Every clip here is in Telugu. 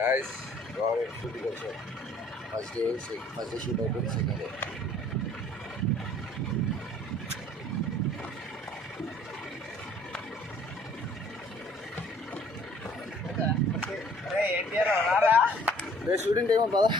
Guys, gone shooting also. First day shoot అయిపోయింది, second day. షూటింగ్ టైం పదా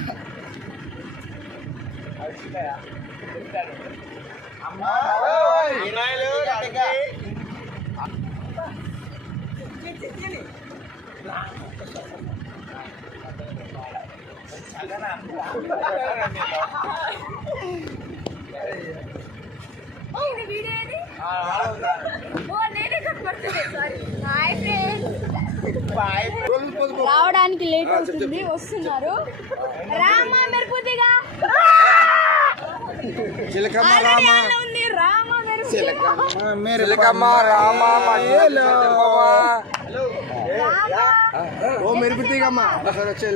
రావడానికి లేట్ అవుతుంది, వస్తున్నారు. రామా మెరుపుదిగా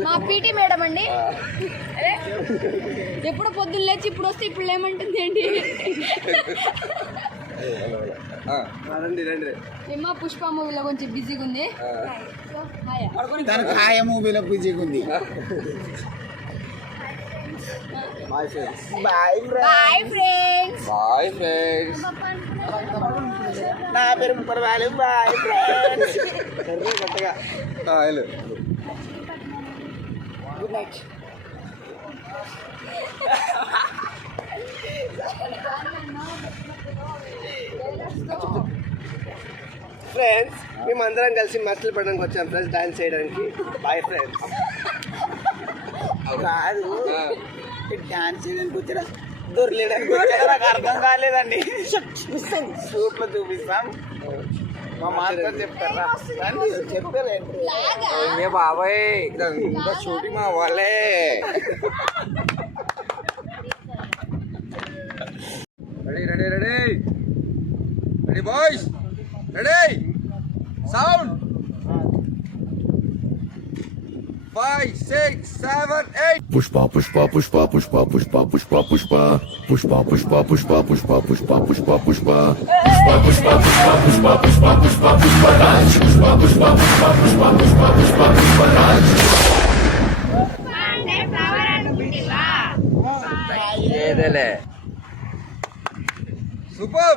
మా పీటీ మేడం అండి. ఎప్పుడు పొద్దున్న లేచి ఇప్పుడు వస్తే ఇప్పుడు ఏమంటుంది ఏంటి? ఏమా పుష్ప మూవీలో కొంచెం బిజీగా ఉంది. మూవీలో బిజీగా ఉంది. Bye friends. నా పేరు పర్వాలేదు. Bye friends. Good night. Friends, మేమందరం కలిసి మస్తలు పడడానికి వచ్చాం ఫ్రెండ్స్, డాన్స్ చేయడానికి. Bye friends. కాదు, డాన్స్ చేయడానికి వచ్చారా దొరలేడానికి వచ్చారా నాకు అర్థం కాలేదండి. షూట్లో చూపిస్తాం, మా మాస్టర్ చెప్తారా చెప్పలేదు బాబాయ్. ఇంకా షూటింగ్ మా వాళ్ళే. Ready boys, ready sound. 5, 6, 7, 8. Pushpa pushpa pushpa pushpa pushpa pushpa pushpa pushpa pushpa pushpa pushpa pushpa pushpa pushpa pushpa pushpa pushpa pushpa pushpa pushpa raj pushpa pushpa pushpa pushpa pushpa pushpa pushpa raj pande flower and bidiva yedele super.